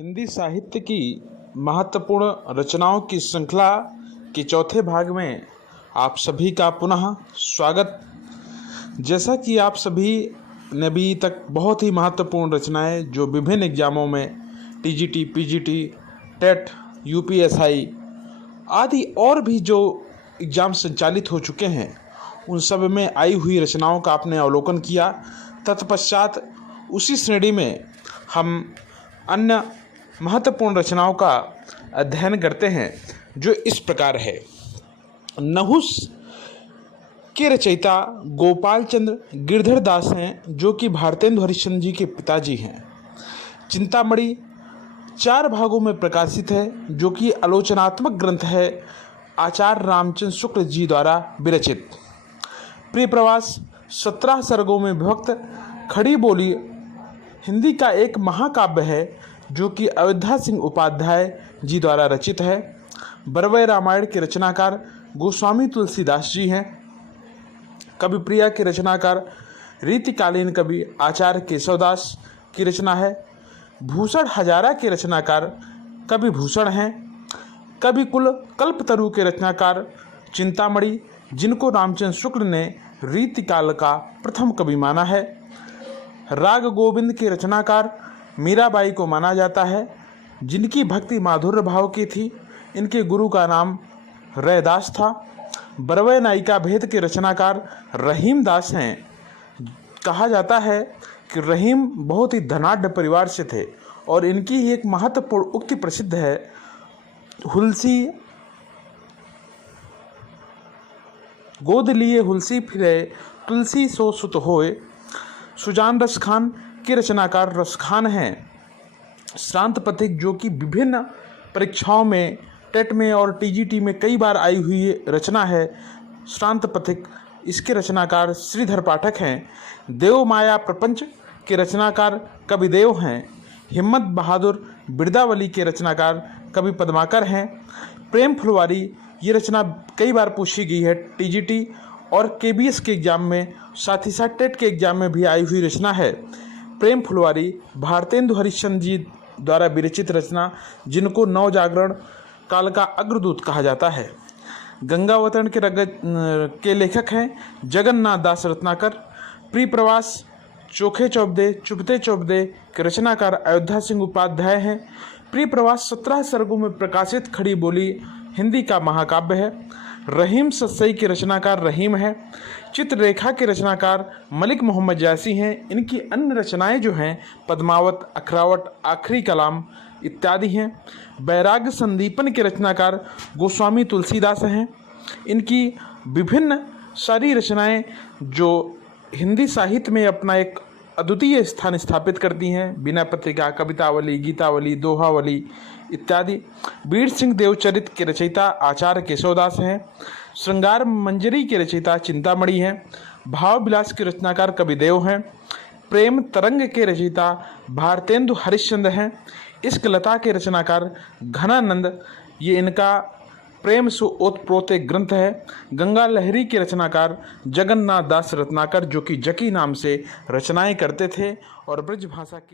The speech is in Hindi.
हिंदी साहित्य की महत्वपूर्ण रचनाओं की श्रृंखला के चौथे भाग में आप सभी का पुनः स्वागत। जैसा कि आप सभी ने अभी तक बहुत ही महत्वपूर्ण रचनाएं जो विभिन्न एग्जामों में टीजीटी, पीजीटी, टेट, यूपीएसआई आदि और भी जो एग्ज़ाम संचालित हो चुके हैं उन सब में आई हुई रचनाओं का आपने अवलोकन किया। तत्पश्चात उसी श्रेणी में हम अन्य महत्वपूर्ण रचनाओं का अध्ययन करते हैं जो इस प्रकार है। नहुस के रचयिता गोपाल चंद्र गिरधर दास हैं जो कि भारतेंदु हरिश्चंद्र जी के पिताजी हैं। चिंतामणि 4 भागों में प्रकाशित है जो कि आलोचनात्मक ग्रंथ है, आचार्य रामचंद्र शुक्ल जी द्वारा विरचित। प्रिय प्रवास 17 सर्गों में विभक्त खड़ी बोली हिंदी का एक महाकाव्य है जो कि अयोध्या सिंह उपाध्याय जी द्वारा रचित है। बरवय रामायण के रचनाकार गोस्वामी तुलसीदास जी हैं। कवि प्रिया के रचनाकार रीतिकालीन कवि आचार्य केशवदास की रचना है। भूषण हजारा के रचनाकार कवि भूषण हैं। कवि कुल कल्पतरु के रचनाकार चिंतामणि, जिनको रामचंद्र शुक्ल ने रीतिकाल का प्रथम कवि माना है। राग गोविंद के रचनाकार मीराबाई को माना जाता है, जिनकी भक्ति माधुर्य भाव की थी। इनके गुरु का नाम रैदास था। बरवय नायिका भेद के रचनाकार रहीम दास हैं। कहा जाता है कि रहीम बहुत ही धनाढ्य परिवार से थे और इनकी ही एक महत्वपूर्ण उक्ति प्रसिद्ध है, हुलसी गोद लिए हुलसी फिरे तुलसी सो सुत होए। सुजान रसखान के रचनाकार रसखान हैं। श्रांत पथिक जो कि विभिन्न परीक्षाओं में टेट में और टीजीटी में कई बार आई हुई रचना है। श्रांत पथिक इसके रचनाकार श्रीधर पाठक हैं। देव माया प्रपंच के रचनाकार कविदेव हैं। हिम्मत बहादुर बिरदावली के रचनाकार कवि पद्माकर हैं। प्रेम फुलवारी ये रचना कई बार पूछी गई है टीजीटी और केबीएस के एग्जाम में, साथ ही साथ टेट के एग्जाम में भी आई हुई रचना है। प्रेम फुलवारी भारतेंदु हरिश्चंद्र जी द्वारा विरचित रचना, जिनको नवजागरण काल का अग्रदूत कहा जाता है। गंगावतरण के लेखक हैं जगन्नाथ दास रत्नाकर। प्रिय प्रवास चोखे चौबदे चुपते चौबदे के रचनाकार अयोध्या सिंह उपाध्याय हैं। प्रिय प्रवास 17 सर्गों में प्रकाशित खड़ी बोली हिंदी का महाकाव्य है। रहीम सस्सई के रचनाकार रहीम है। चित्ररेखा के रचनाकार मलिक मोहम्मद जासी हैं। इनकी अन्य रचनाएं जो हैं पद्मावत, अखरावट, आखिरी कलाम इत्यादि हैं। वैराग्य संदीपन के रचनाकार गोस्वामी तुलसीदास हैं। इनकी विभिन्न सारी रचनाएं जो हिंदी साहित्य में अपना एक अद्वितीय स्थान स्थापित करती हैं। बिना पत्रिका, कवितावली, गीतावली, दोहावली इत्यादि। वीर सिंह देवचरित के रचयिता आचार्य केशवदास हैं। श्रृंगार मंजरी के रचयिता चिंतामणि हैं। भाव विलास के रचनाकार कविदेव हैं। प्रेम तरंग के रचयिता भारतेंदु हरिश्चंद्र हैं। इश्क लता के रचनाकार घनानंद, ये इनका प्रेम सु ओतप्रोत एक ग्रंथ है। गंगा लहरी के रचनाकार जगन्नाथ दास रत्नाकर जो कि जकी नाम से रचनाएं करते थे और ब्रज भाषा की